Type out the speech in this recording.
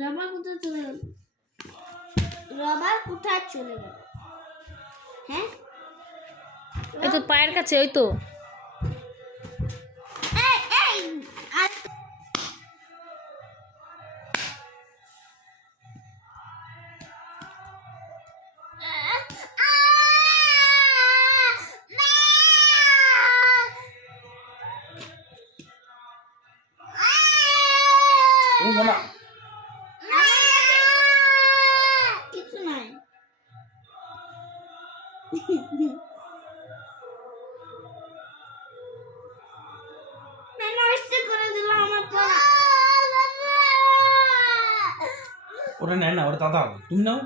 Rubber কোথায় চলে গেল? রবার কোথায় চলে গেল? হ্যাঁ, এই তো পায়ের কাছে, ওই তো। এই এই আর ও বলা কিছু নাই। নষ্ট করে দিল আমার পড়া। ওটা নেয় না, ওটা দাদা তুমি নাও।